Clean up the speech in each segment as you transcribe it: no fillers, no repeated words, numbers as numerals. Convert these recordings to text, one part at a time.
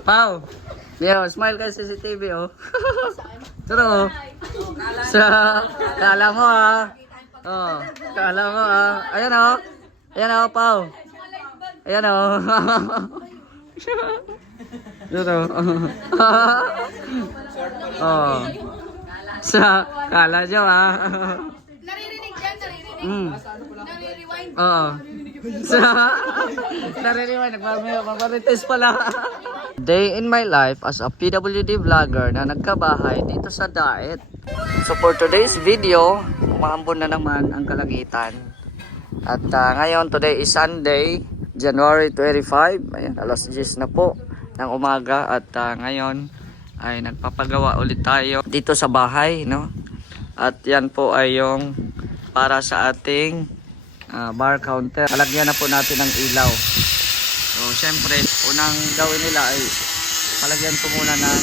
Pau. Yo, smile ka sa CCTV oh. Turo. Sa kala mo ah. Oh, kala mo ah. Ayan oh. Ayan oh, Pau. Ayan oh. Turo. Oh. Sa kala nyo ah. Naririnig yan, naririnig. Naririwind. Oo. Sa naririnig, magmarites pala. Day in my life as a PWD vlogger na nagkabahay dito sa Daet. So for today's video, umaambon na naman ang kalangitan. At ngayon, today is Sunday, January 25. Ayan, alas 10 na po ng umaga. At ngayon ay nagpapagawa ulit tayo dito sa bahay, no? At yan po ay yung para sa ating bar counter. Alagyan na po natin ng ilaw. So syempre, unang gawin nila ay palagyan po muna ng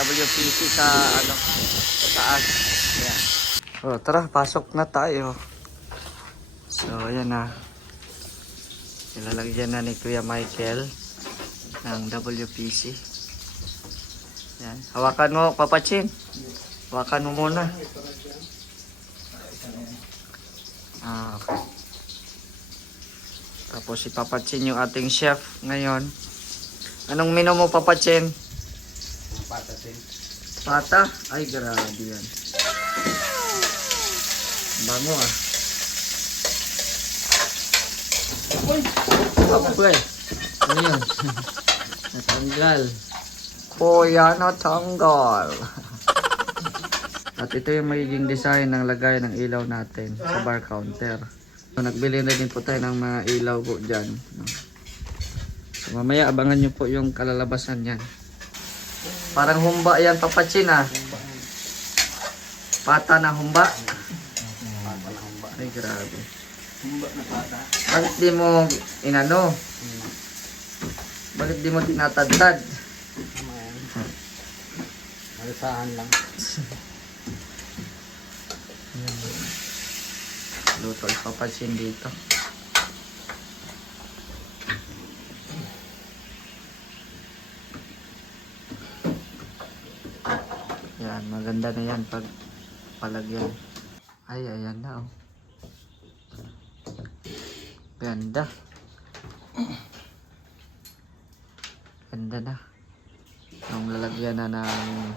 WPC sa sa taas. Ayan. So tara, pasok na tayo. So ayan na. Ilalagyan na ni Kuya Michael ng WPC. Ayan. Hawakan mo, Papachin. Hawakan mo muna. Okay. Tapos si Papachin yung ating chef ngayon. Anong menu mo, Papachin? Pata din. Pata? Ay, grabe yan. Bango ah. Uy! Ano yun? Natanggal. Kuya, natanggal. At ito yung magiging design ng lagay ng ilaw natin sa bar counter. So, nagbili na din po tayo ng mga ilaw po dyan. So, mamaya abangan nyo po yung kalalabasan yan. Parang humba yan, Papachin ah. Pata na humba. Ay, grabe. Humba na pata. Bakit di mo inano? Bakit di mo tinatadtad? Malisahan lang. Luto ang Papachin dito. Yan, maganda na yan pag palagyan. Ay, ayan na oh. Ganda. Ganda na. Ang lalagyan na ng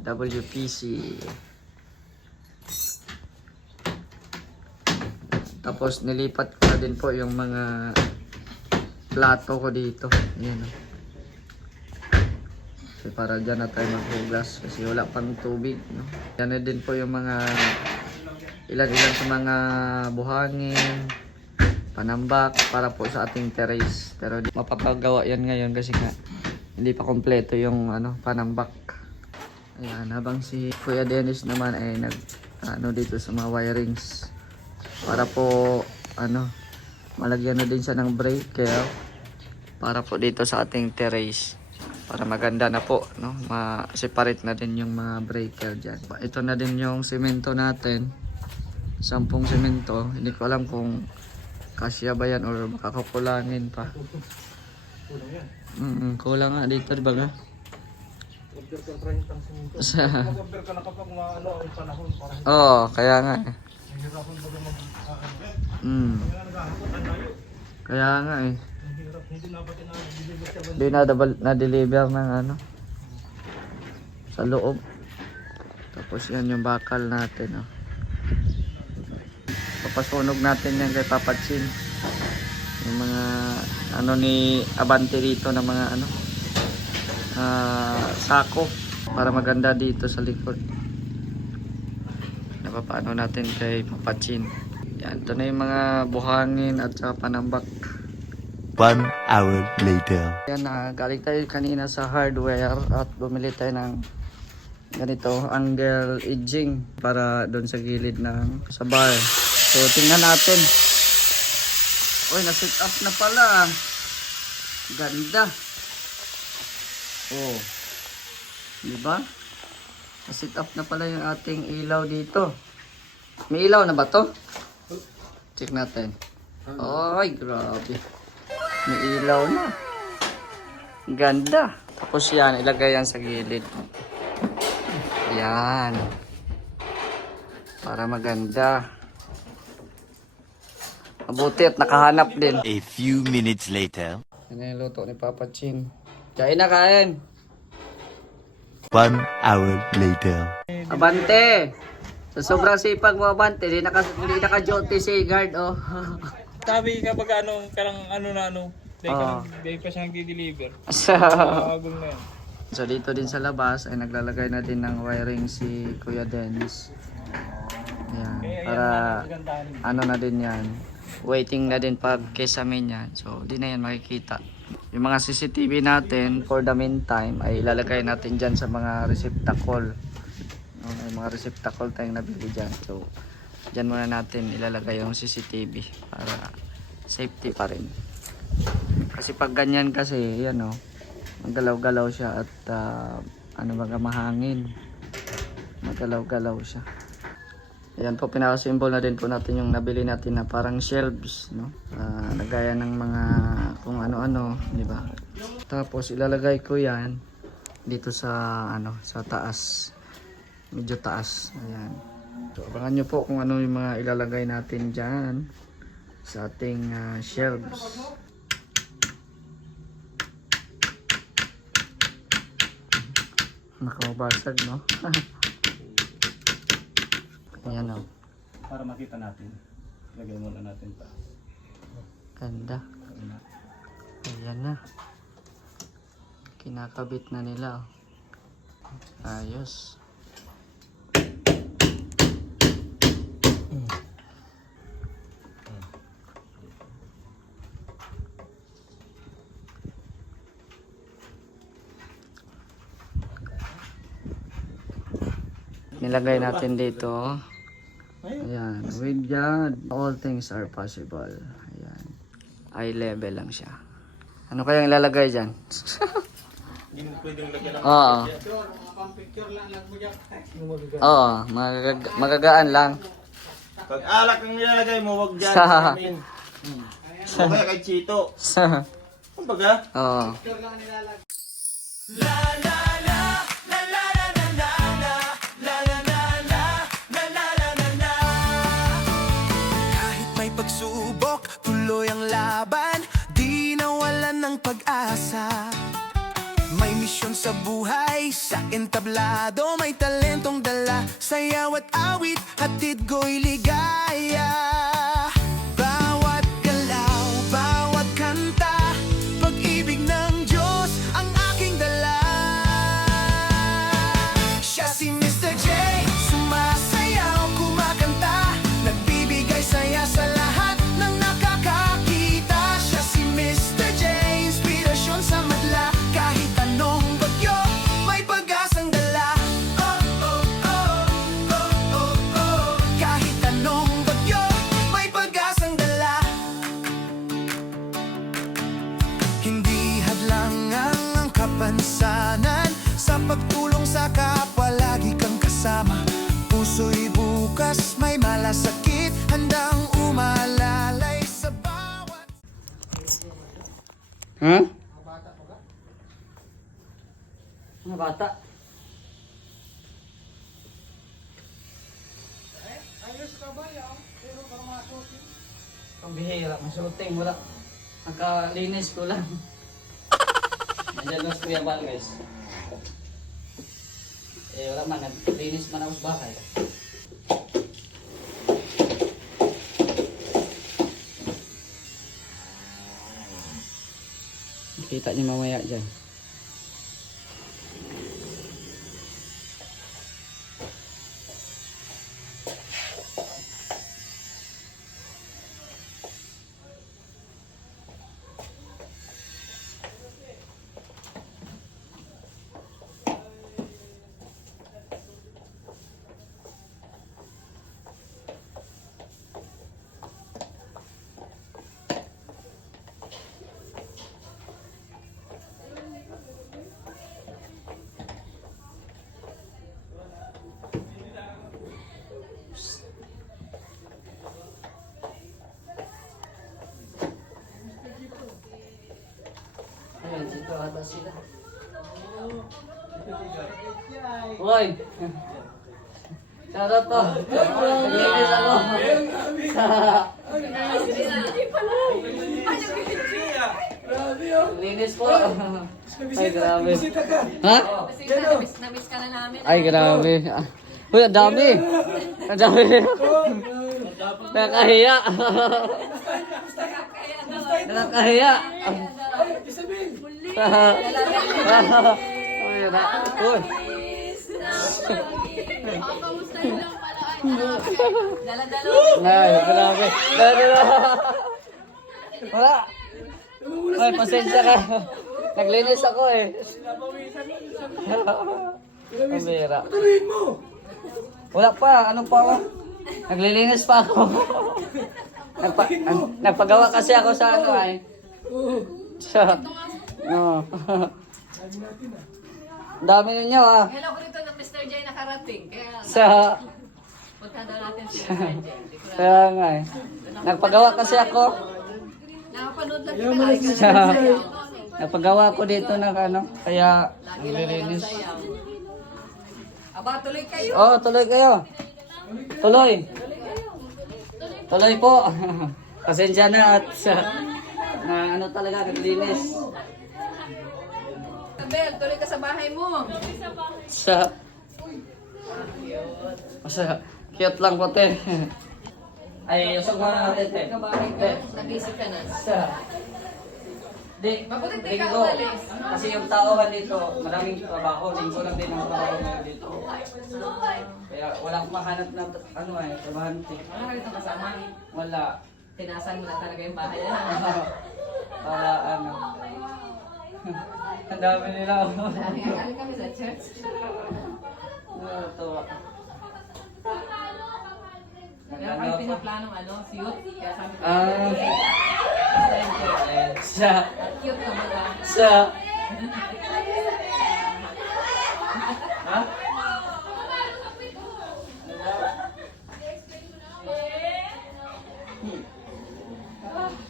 WPC. Tapos nilipat ko na din po yung mga plato ko dito. Ayan o. So, para dyan na tayo maghugas kasi wala pang tubig. No? Yan na din po yung mga ilan-ilan sa mga buhangin, panambak para po sa ating terrace. Pero mapapagawa yan ngayon kasi nga hindi pa kompleto yung panambak. Ayan, habang si Kuya Dennis naman ay dito sa mga wirings. Para po malagyan na din siya ng breaker para po dito sa ating terrace para maganda na po, no? Ma-separate na din yung mga breaker dyan. Ito na din yung semento natin, 10 semento. Hindi ko alam kung kasya ba yan or makakakulangin pa. Kulang nga dito, diba ga? Order ka 30 semento. Mag-order ka na kapag ang panahon para Oo, kaya nga eh. hirapan ba mag Kaya nga eh. hirap, hindi na ba't na-deliver siya ba? Hindi na-deliver ng sa loob. Tapos yan yung bakal natin. Oh. Papasunog natin yan kay Papachin. Yung mga ni Abante dito na mga sako para maganda dito sa likod. Paano natin kay Papachin. Yan, ito na yung mga buhangin at saka panambak. 1 hour later. Yan, galing tayo kanina sa hardware at bumili tayo ng ganito, angle edging para doon sa gilid ng sa bar. So tingnan natin. Uy, na-set up na pala. Ganda. Oh. Diba? Na-set up na pala yung ating ilaw dito. May ilaw na ba to? Check natin. Ay, grabe. May ilaw na. Ganda. Tapos yan, ilagay yan sa gilid. Yan. Para maganda. Mabuti at nakahanap din. A few minutes later. Yan yung luto ni Papa Chin. Kain na, kain. 1 hour later. Abante! Sa sobrang sipag mo, Abante, hindi naka-duty si guard, oh. Sabi kapag karang Oo. dahil pa siya nagdi-deliver. So, Agong na yan. so, dito din sa labas ay naglalagay na din ng wiring si Kuya Dennis. Ayan, para ano na din yan. Waiting na din pag kesamin yan. So, di na yan makikita. Yung mga CCTV natin, for the meantime, ay ilalagay natin dyan sa mga receptacle. May mga receptacle tayong nabili dyan. So, dyan muna natin ilalagay yung CCTV para safety pa rin. Kasi pag ganyan kasi, yan o, magalaw-galaw siya at mahangin. Magalaw-galaw siya. Ayan po, pinaka-symbol na din po natin yung nabili natin na parang shelves, no? Nagaya ng mga kung ano-ano, di ba? Tapos ilalagay ko yan dito sa sa taas. Medyo taas. Ayan. So, abangan nyo po kung ano yung mga ilalagay natin dyan sa ating shelves. Nakabasag, no? Ayan, o. Para makita natin. Lagay muna natin pa. Ganda. Ayan na. Kinakabit na nila, oh. Ayos. Nilagay natin dito. Ayan. With God, all things are possible. Ayan. Eye level lang siya. Ano kayang ilalagay dyan? Hindi mo pwedeng lagyan ng Oo. Oo. Magagaan lang. Pag alak ang nilalagay mo, wag dyan sa amin. O kaya kay Chito. Kumbaga, Oo. Kahit may pagsubok, tuloy ang laban, di nawalan ng pag-asa. May misyon sa buhay, sa entablado, may talentong dala, sayaw at awit, hatid ko'y ligaya. Bawat galaw, bawat kanta, pag-ibig ng Diyos ang aking dala. Siya si Mr. J, sumasayaw, kumakanta, nagbibigay saya sa lahat ng nakakakita. Siya si Mr. J, inspirasyon sa madla, kahit anong bagyo, may pag-asang dala. Oh, oh, oh, oh, oh, oh. Kahit anong bagyo, may pag-asang dala. Hindi hadlangan ang kapansanan, sa pagtulong sa kapwa lagi kang kasama. Puso'y bukas, may malasakit, handang umalalay sa bawat... Hmm? Mga bata. Pambihira, masuting, wala. Nakalinis ko lang. Nandiyan mas Kuya Bal, guys. Wala man, naglinis man ako sa bahay. Kita niyo mamaya dyan. Dito ata sila. Uy! Shoutout po! Naglinis ako! Naglinis po! Ay, grabe. Ha? Namiss ka na namin. Ay, grabe. Uy, ang dami! Ang dami! Nakakahiya! Nakakahiya! Uy, uy! Kamustahin lang pala. Dala-dalo. Ay, grabe. Wala. Ay, pasensya ka. Naglinis ako eh. Ang bira. Wala pa. Anong pa ako? Naglilinis pa ako. Nagpagawa kasi ako sa ano ay. Sa... No. Ang dami ninyo ah. Hello ko rito na Mr. J nakarating. Kaya Sa... punta daw natin si Mr. J. Kaya nga eh. Nagpagawa kasi ako. Nakapanood lang kita. Napagawa ko dito ng ano, kaya naglilinis. Aba, tuloy kayo. Oh, tuloy kayo. Tuloy. Tuloy po. Pasensya na at na ano talaga, naglilinis. Bel, tuloy ka sa bahay mo. Sa... Cute lang po, te. Ay, usap mo na natin, te. Kabahay ka. Nag-isip ka na. Sa... Di, Mabuti di ka linggo. umalis. Kasi yung tauhan dito, maraming trabaho. Linggo lang din ang trabaho ngayon dito. Kaya walang mahanap na ano eh, trabahante. Wala ka rito kasama. Wala. Tinasan mo na talaga yung bahay na. Para ano. Ang dami nila. Galing kami sa church. Natuwa. Meron kami pinaplanong shoot. Kaya sabi ko, Sa... cute naman ba? Sa... Ha?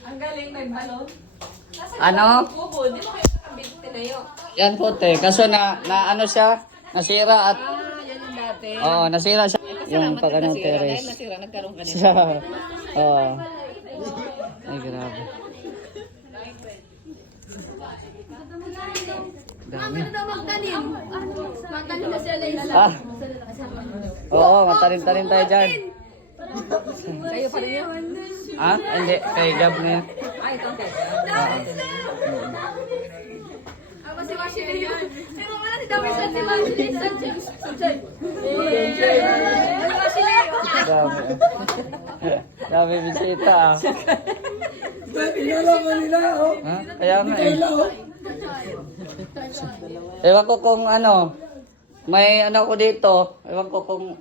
Ang galing nagbalon. Ano? Kubo, di mo kayo nakabit tinayo. Yan po te. Kaso na ano siya? Nasira at... Yan yung dati. Oo, nasira siya. Yung pag ano, Dahil terrace. nasira, nagkaroon ka nito. Siya. Oo. Ay, grabe. Dami. Ano daw magtanim? Magtanim na siya lang. Ah. Oo, matanim-tanim tayo dyan. Kayo pa rin yun. Ah? Hindi. Kay Gab na yan. Ay, ito ang Aba si Washington yun. Ay, mama na si Damerson, si Washington. Sunshine. Dami. Dami bisita ah. Ha? Kaya nga eh. Ewan ko kung ano. May ano ko dito. Ewan ko kung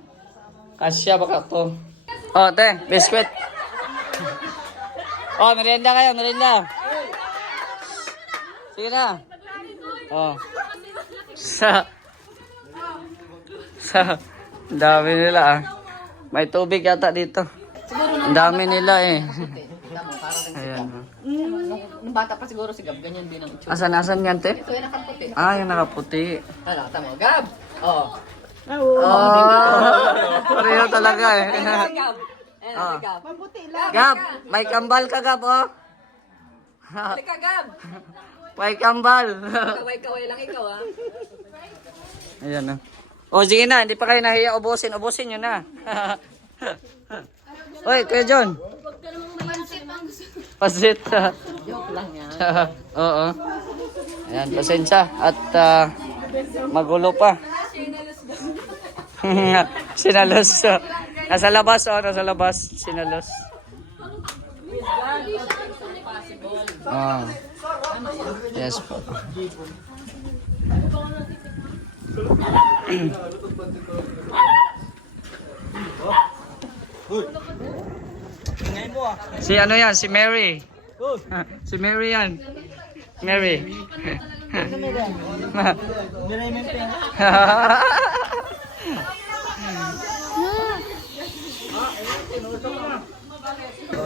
kasya baka to. Oh, te, biskwit. Oh, merienda kayo, merienda. Sige na. Oh. Ang dami nila ah. May tubig yata dito. Ang dami nila eh. Ayan. Nung bata pa siguro si Gab, ganyan din ang itsura. Asan yan, te? Ito yung nakaputi. Ah, yung nakaputi. Ano, tama, Gab? Oo. Oh, pareho talaga eh. Gab. Ah. Gab. Gab, may kambal ka, Gab, oh. Halika, Gab. May kambal. Kaway-kaway lang ikaw, ha? Ayan na. O, sige na, hindi pa kayo nahiya. Ubusin nyo na. Oy, Kuya John. Pasit. Joke lang yan. Oo. Ayan, pasensya. At magulo pa. Sinalos. Nasa labas, oh. Nasa labas. Sinalos. Yes po. Si ano yan? Si Mary. Si Mary yan. Mary.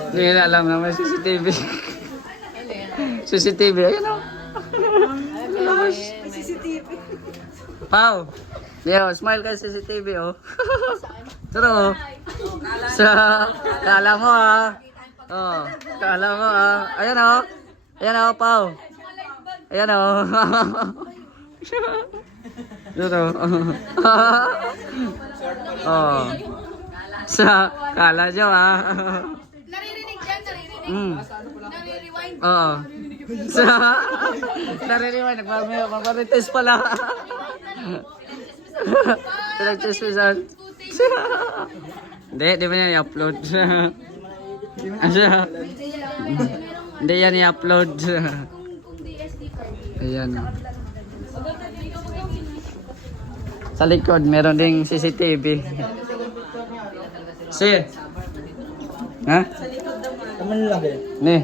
Hindi na alam na may CCTV. CCTV, ayun o. Pau. Leo, smile ka sa CCTV, oh. Turo. Sa, kala mo, ah. Oh, kala mo, ah. Ayan, oh. Ayan, oh, Pau. Ayan, oh. Turo. Oh. Sa, kala nyo, ah. Naririnig yan, naririnig. Nare-rewind. Oo. Sa, naririnig, magmarites pala. Pinag-chismisan. Hindi ba yan i-upload? Hindi yan i-upload. Ayan. Sa likod, meron ding CCTV. Si. Ha? Naman lang eh. Ni.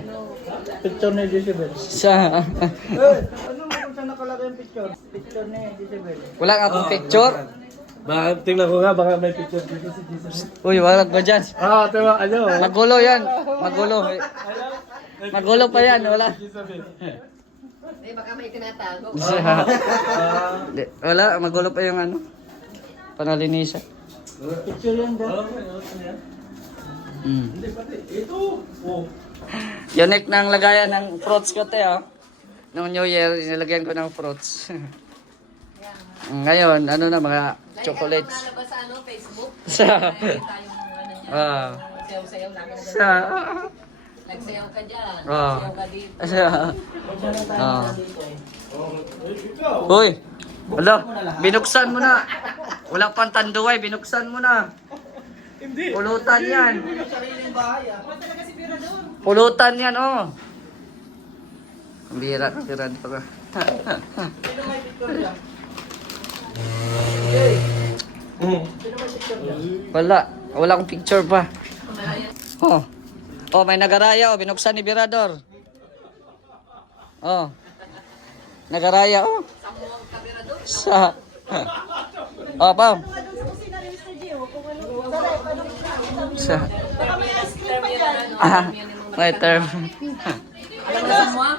Picture ni Jezebel. Sa. Ano mo kung saan nakalagay yung picture? Picture ni Jezebel. Wala nga akong picture. Tingnan ko nga, baka may picture dito si Jesus. Uy, wala ba dyan? Tama, ano? Magulo yan. Magulo. Magulo pa yan. Wala. Baka may tinatago. Wala. Magulo pa yung ano. Panalinisya. Picture yan daw. Ito. Oh. Unique ng lagayan ng fruits ko, te, oh. Noong New Year, nilagyan ko ng fruits. Ngayon, ano na, mga chocolates. Nalabas sa ano, Facebook. Sa, Sayaw-sayaw lang. sa, Nagsayaw ka dyan. Ah. Nagsayaw ka dito. Uy, wala, binuksan mo na. Wala pang tanduay, binuksan mo na. Pulutan yan. Pulutan yan, oh. Ang bira dito ka. Wala akong picture pa. Oh. Oh, may nagaraya, oh, binuksan ni Birador. Oh. Nagaraya, oh. Sa. Oh, Pao. Sa. May term. Alam mo samuang?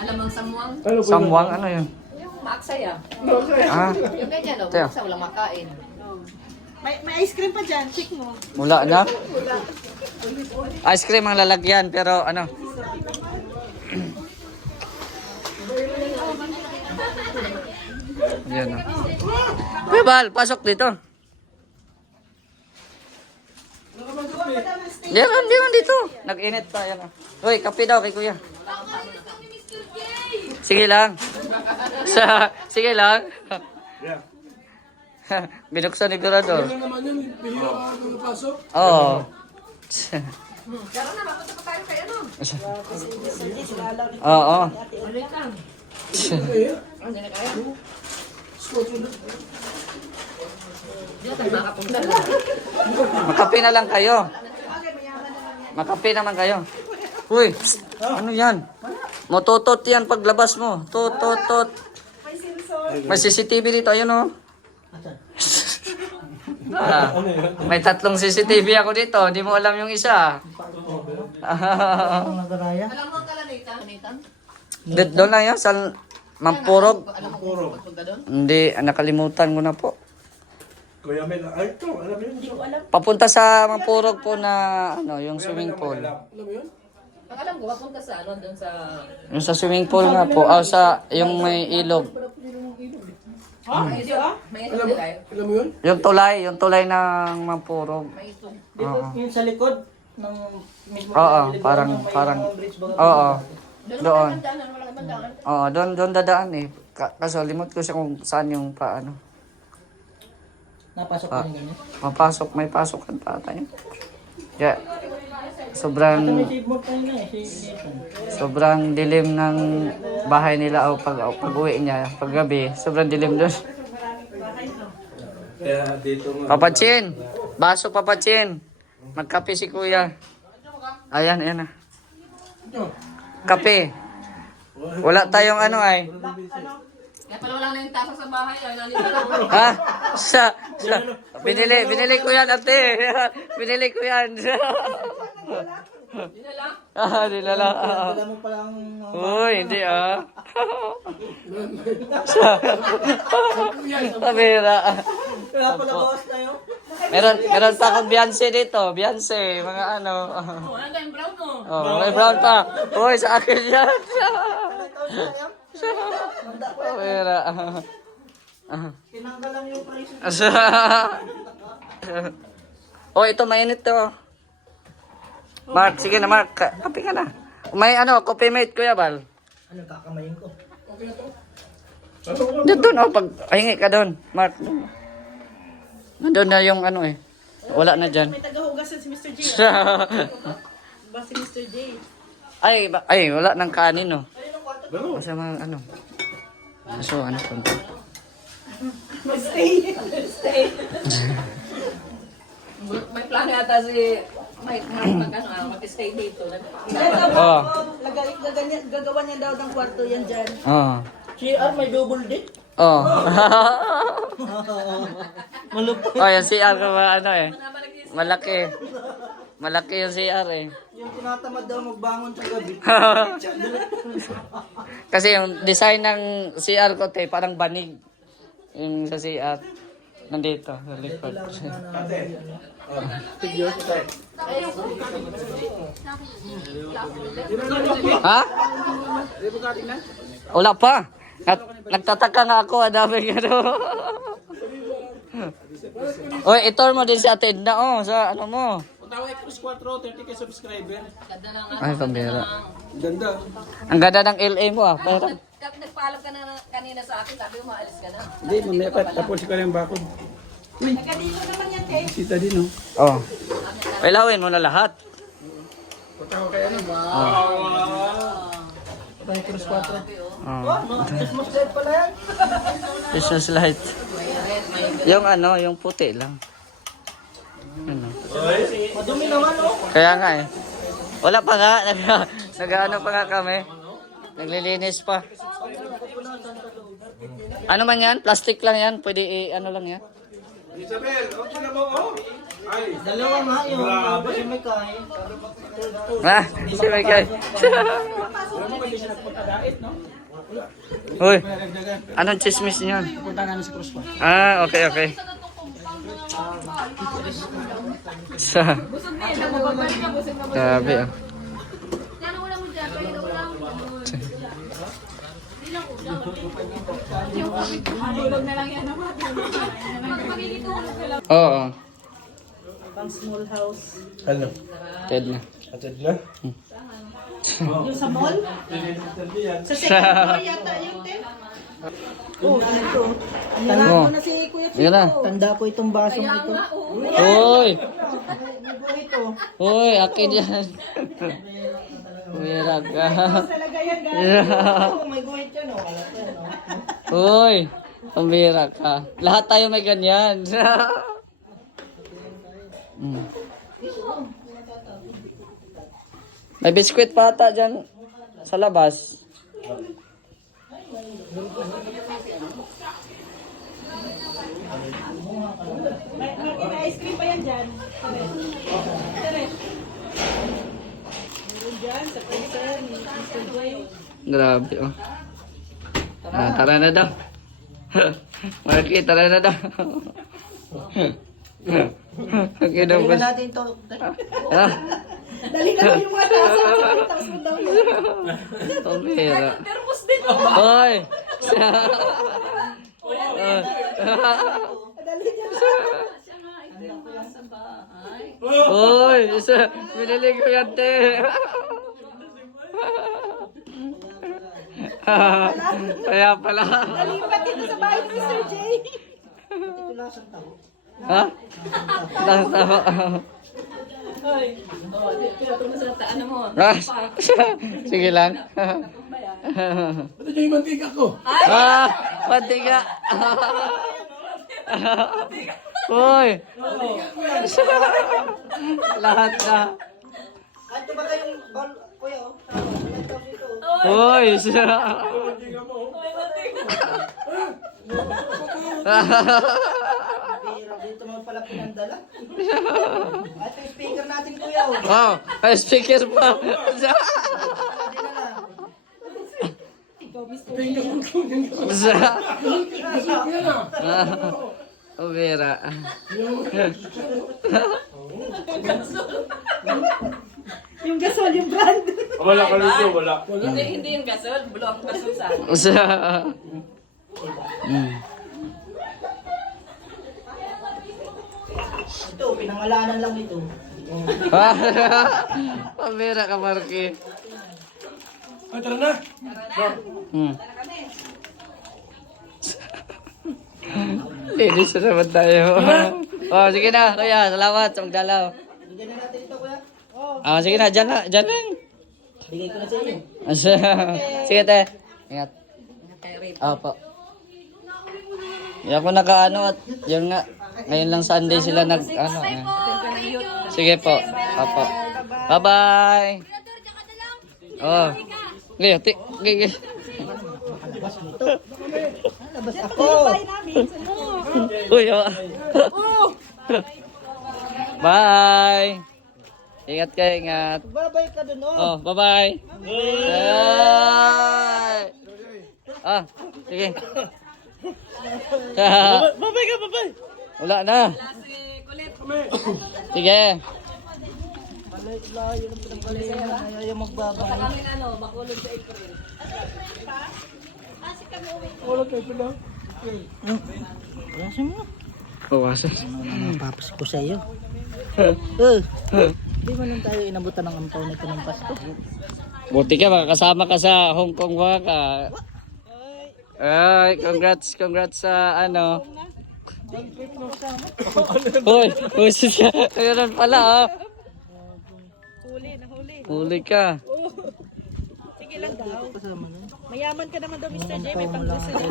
Alam mo samuang? Samwang, ano yun? Yung maaksaya. Ah, Yung ganyan, no? Teo. Sa walang makain. May ice cream pa dyan, check mo. mula na. Ice cream ang lalagyan, pero ano? Yan, oh. Kuya Bal, pasok dito. Di man dito. Nag-init pa, yan. Uy, kape daw kay kuya. Sige lang. Sige lang. Binuksan ni Birador. Oo. Pero na, mapunta pa tayo kayo, no? Oo. Balik lang. Ano na kaya? Diyan tayo makapunta na. Makape na lang kayo. Makape naman kayo. Uy, ano yan? Mototot yan paglabas mo. Tot. May CCTV dito, ayun oh. Ah, may 3 CCTV ako dito, hindi mo alam yung isa. Nagaraya? Alam mo ang kalanitan? Kalanitan? Doon lang yan, sa Mampurog. Alam mo kung pagpunta doon? Hindi, nakalimutan ko na po. Kuya Mel, ay ito, alam mo yun? Papunta sa Mampurog po na ano, yung swimming pool. Ang alam ko, papunta sa ano, doon sa... Yung sa swimming pool nga po, sa yung may ilog. May ito din kayo. Yung tulay ng Mampurog. May ito. Dito, yung sa likod ng mismo. Oo, likod parang, ng may parang, mga bridge ba? oo. Doon. Doon. Walang ibang daan. Oo, doon dadaan eh. Kaso limot ko siya kung saan yung paano. Napasok pa yung ganyan. Mapasok, may pasokan pa tayo. Kaya, sobrang, May save mo tayo na eh, si Nathan. sobrang dilim ng bahay nila o pag uwi niya, paggabi, sobrang dilim doon. Papa Chin, baso Papa Chin. Magkape si Kuya. Ayan na. Kape. Wala tayong ano ay. Kaya pala wala na yung tasa sa bahay. Ay, nalito. Ha? Binili ko yan ate. Binili ko yan. Dinala. Dala mo palang... Uy, hindi ah. Pabira. Kaya pala bawas na yun. Meron pa akong Beyonce dito. Beyonce, mga ano. Wala tayong brown no. Oh, may brown pa. Uy, sa akin yan. Pabira. Tinanggal lang yung price. Oh, ito mainit to. Mark, sige na Mark. Kape ka na. May ano, coffee mate Kuya Bal. Ano, kakamayin ko. Doon, oh, pag hingi ka doon, Mark. Nandun na yung ano eh. Wala na dyan. May tagahugasan si Mr. J. Ba si Mr. J? Ay, wala nang kanin, no. Masama ano. So, ano konti. Stay. May plano yata si Mike mag-stay dito. Oh. Gagawa niya daw ng kwarto yan dyan. Oh. CR may double deck. Oh. Malupit. Oh, yung CR ko ba, ano eh. Malaki. Malaki yung CR eh. Yung tinatamad daw magbangon sa gabi. Kasi yung design ng CR ko, te, parang banig. Yung sa CR. Nandito, sa likod. Ha? Wala pa. Nagtataka nga ako, dami ano. Oy, itor mo din si Ate Edna, oh, sa ano mo. Tawag ko 4, 30k subscriber. Ay, pambira. Ganda. Ang ganda ng LA mo, ah. Pero, Nagpaalam ka na kanina sa akin, sabi mo maalis ka na. Hindi, mamaya pa. Tapos ko lang yung bakod. Nagkadito naman yan, Kay. Sita din, oh. oh. Ilawin mo na lahat. Punta ko kay ano. Patay Cruz 4. Oh. Christmas light pala yan. Christmas light. Yung ano, yung puti lang. Ano. Madumi naman, oh. Kaya nga eh. Wala pa nga. Nag-ano pa nga kami. Naglilinis pa. Ano man yan? Plastic lang yan. Pwede ano lang yan. Isabel, okay na mo, oh. Ay, Dalawa nga yun. Tapos yung may kain. Ha? Si Mikay. Uy. Anong chismis niyan? Punta namin si Cruz 4. Ah, okay, okay. Sa. Sabi ah. Yan wala mo dyan, kaya wala mo dyan. Tulog na lang yan naman. Magigitulog ka lang. Oo. Pang small house. Ano? Ted na. Atid na? Yung sa mall? Sa second floor yata yun, Te. Oh, ito. Nirado na si Kuya Chico. Yan na. Tanda ko itong basong ito. Uy. Ito. Uy, akin yan. Wirag ka. Talaga yan, guys. Oh, may guhit yan, oh. Alam yan, oh. Uy. Pambira ka. Lahat tayo may ganyan. Mm. May biskwit pa ata dyan sa labas. May ice cream pa yan dyan. Tere. Dyan, sa freezer ni Mr. J. Grabe oh. Tara na daw. Marky, tara na daw. Okay daw. Tingnan natin ito. Ah, Dali na daw yung mga tasa. Tapos mo daw yun. pambira. Termos din mo. Hoy. Dali niya. Siya nga, ito yung mga sa bahay. Hoy, binili ko yan, te. Kaya pala. Nalipat dito sa bahay ni Mr. J. Ito lasang tao. Ha? Tama. Ito mo sa ano mo. Ah, sige lang. Ito yung mantika ko. Ah, mantika. Hoy. Lahat na. Ito ba kayong bal... Kuya, oh. Ito dito. Hoy. Pero dito mo pala pinandala. Ito yung speaker natin, kuya. Oh, may speaker pa. Umira. Yung gasol, yung brand. Wala ka rito, wala. Hindi yung gasol, bulong gasol sa akin. Ito, pinangalanan lang ito. Umira ka, Marky. Ay, tara na. Hmm. Linis na naman tayo. Oh, sige na, kuya. Salamat sa magdalaw. Bigyan na natin ito, kuya. Ah, sige na, dyan na. Dyan lang. Bigay ko na sa iyo. Sige, te. Ingat. Opo. Yan ko nakaano at yun nga. Ngayon lang Sunday sila nag ano. Sige po. Opo. Bye-bye. Oh. Ngayon, ngayon. Labas ako. Uy, oh. Bye. Ingat kayo, ingat. Babay ka dun, oh. Oh, bye-bye. Bye. Ah, sige. Babay ka, babay. Wala na. Sige. Layo ng pinagpalihan. Ayaw magbabay. Bawasan mo. Bawasan. Papas ko sa iyo. Di ba nung tayo inabutan ng ampaw nito ng Pasko? Buti ka, makakasama ka sa Hong Kong ka. Ay, congrats sa ano. Hoy, siya. Ayun pala, oh. Huli ka. Sige lang daw. Mayaman ka naman daw, Mr. J. May pang-grocery.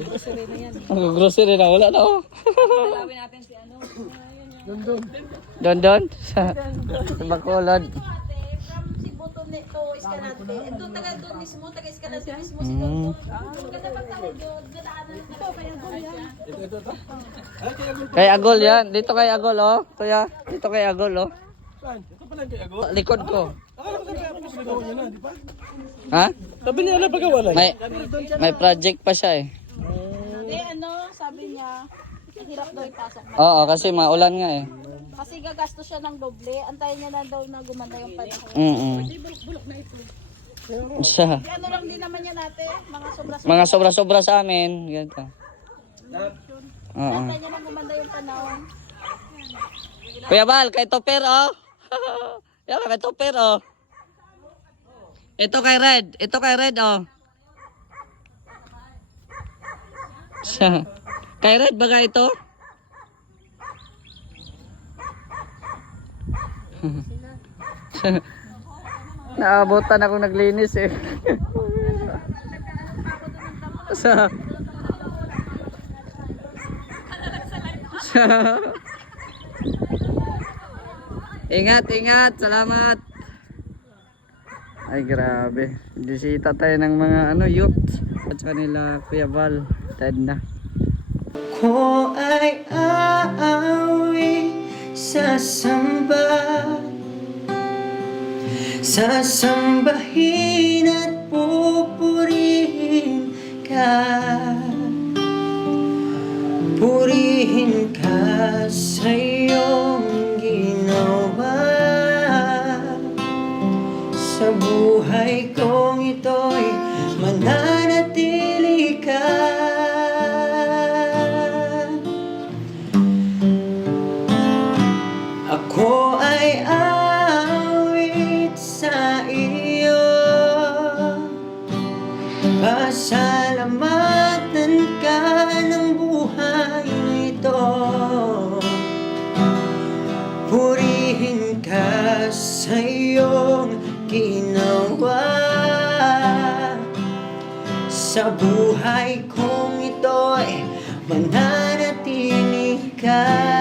Grocery na yan. Ang grocery na, wala na, oh. Talawin natin si ano. Don? Sa Bacolod. Si Buto nito, Escalante. Ito, taga doon mismo, taga Escalante mismo si Don. Ganda pagtawag doon. Gadaanan ito, kaya doon yan. Kay Agol yan. Dito kay Agol, oh. Kuya, dito kay Agol, oh. Likod ko. Ha? Sabi niya na pagawalan. May project pa siya, eh. Ano, sabi niya, hirap daw ipasok na. Oo, kasi maulan nga, eh. Kasi gagastos siya ng doble. Antayin niya na daw na gumanda yung panahon. Bulok na ito. Siya. Ano lang din naman yan ate, Mga sobra-sobra sa amin. Ganito. Oo. Antayin niya na gumanda yung panahon. Kuya Bal, kay Topper, oh. Yan, kay Topper, oh. Ito kay Red, oh. Siya. Kay Red, baga ito? Naabutan ako naglinis, eh. Sa... Ingat, salamat. Ay grabe, bisita tayo ng mga youth at kanila Kuya Val, Ted na. Ko ay aawi sasambahin at pupurihin ka sa iyong ginawa sa buhay kong ito'y mananatili ka. Ako ay awit sa iyo, pasalamatan ka ng buhay ito, purihin ka sa iyong ginawa sa buhay kong ito'y mananatili ka.